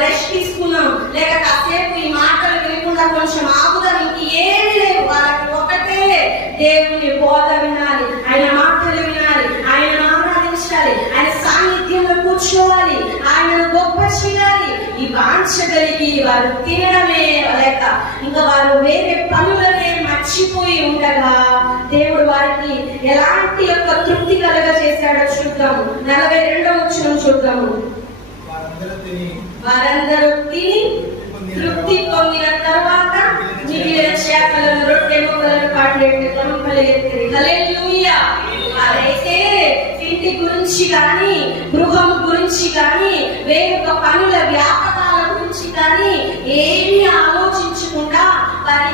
Rest తీసుకున్నాం లేక కాసేపు ఈ మాటలు వినకుండా కొంచెం ఆగుదాం? ఇంక ఏమి లేవు. వాళ్ళకి ఒకటే దేవుని బోధ వినాలి. ఆయన మాటలు వినాలి. ఆయన ఆరాధించాలి ఆయన సాన్నిధ్యంలో కూర్చోవాలి. ఆయన గొప్ప చేయాలి. ఈ వాంఛ కలిగి వారు తినడమే లేక ఇంకా వారు వేరే పనులనే మర్చిపోయి ఉండగా దేవుడు వారికి ఎలాంటి యొక్క తృప్తి కలగ చేశాడో చూద్దాము నలభై వారందరూ తిని తృప్తి పొందిన తర్వాత మిగిలిన చేపలను రొట్టె ముక్కలను పాటలు తలంపలు ఎత్తిరి హల్లెలూయా! అదైతే ఇంటి గురించి కానీ గృహం గురించి కానీ వేరొక పనుల వ్యాపకాల గురించి కానీ ఏమీ ఆలోచించకుండా వారి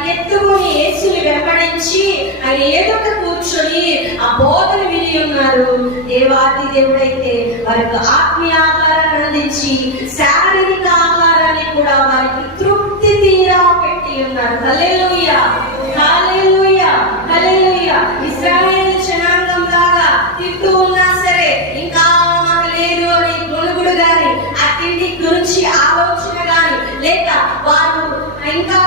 యేసుని వెంబడించి ఆయన ఏదొక కూర్చొని ఆ బోధను విని ఉన్నారు. దేవాతి దేవుడైతే వారికి ఆత్మీయ ఆహారాన్ని అందించి శారీరక ఆహారాన్ని కూడా వారికి తృప్తి తీరా పెట్టి ఉన్నారు. హల్లెలూయా! హల్లెలూయా! హల్లెలూయా! ఇశ్రాయేలు జనాంగం లాగా తింటూ ఉన్నా సరే ఇంకా మాకు లేదు అని గొలుగుడు గాని ఆ తిండి గురించి ఆలోచన గాని లేక వారు ఇంకా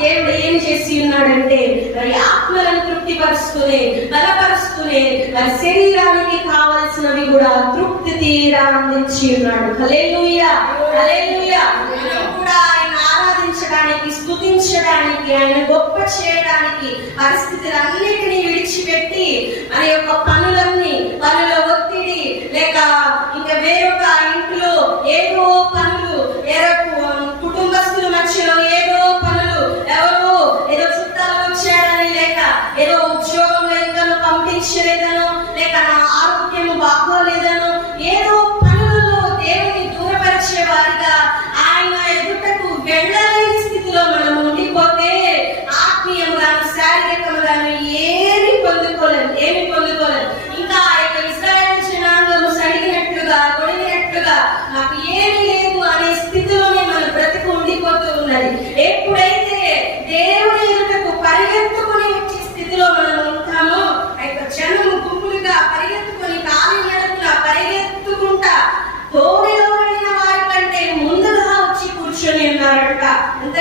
దేవుడు ఏం చేసి ఉన్నాడంటే మరి ఆత్మలను తృప్తిపరుస్తూనే బలపరుస్తూనే మరి శరీరానికి కావలసినవి కూడా తృప్తి తీరా అందించి ఉన్నాడు. హల్లెలూయా హల్లెలూయా. కూడా ఆయన ఆరాధించడానికి స్థుతించడానికి ఆయన గొప్ప చేయడానికి పరిస్థితులన్నిటినీ విడిచిపెట్టి మన యొక్క పనులను ఆరోగ్యం బాగోలేదనో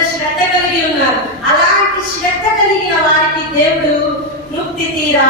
శ్రద్ధ కలిగి ఉన్నారు. అలాంటి శ్రద్ధ కలిగిన వారికి దేవుడు తృప్తి తీరా